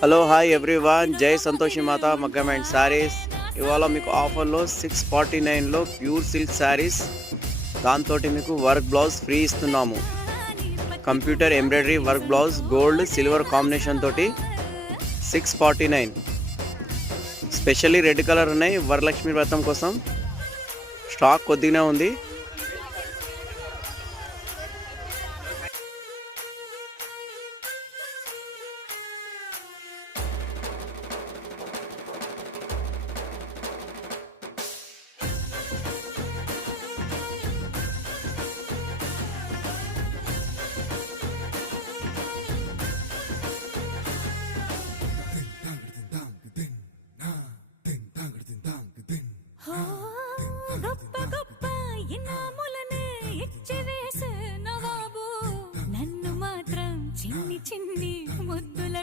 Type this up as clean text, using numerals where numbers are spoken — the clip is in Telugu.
హలో హాయ్ ఎవ్రీవన్, జై సంతోషి మాత మగ్గం అండ్ శారీస్. ఇవాళ మీకు ఆఫర్లో 649లో ప్యూర్ సిల్క్ శారీస్, దాంతో మీకు వర్క్ బ్లౌజ్ ఫ్రీ ఇస్తున్నాము. Computer embroidery work blouse gold silver combination తోటి 649. స్పెషల్లీ రెడ్ కలర్ ఉన్నాయి. వరలక్ష్మి వ్రతం కోసం స్టాక్ కొద్దిగానే ఉంది.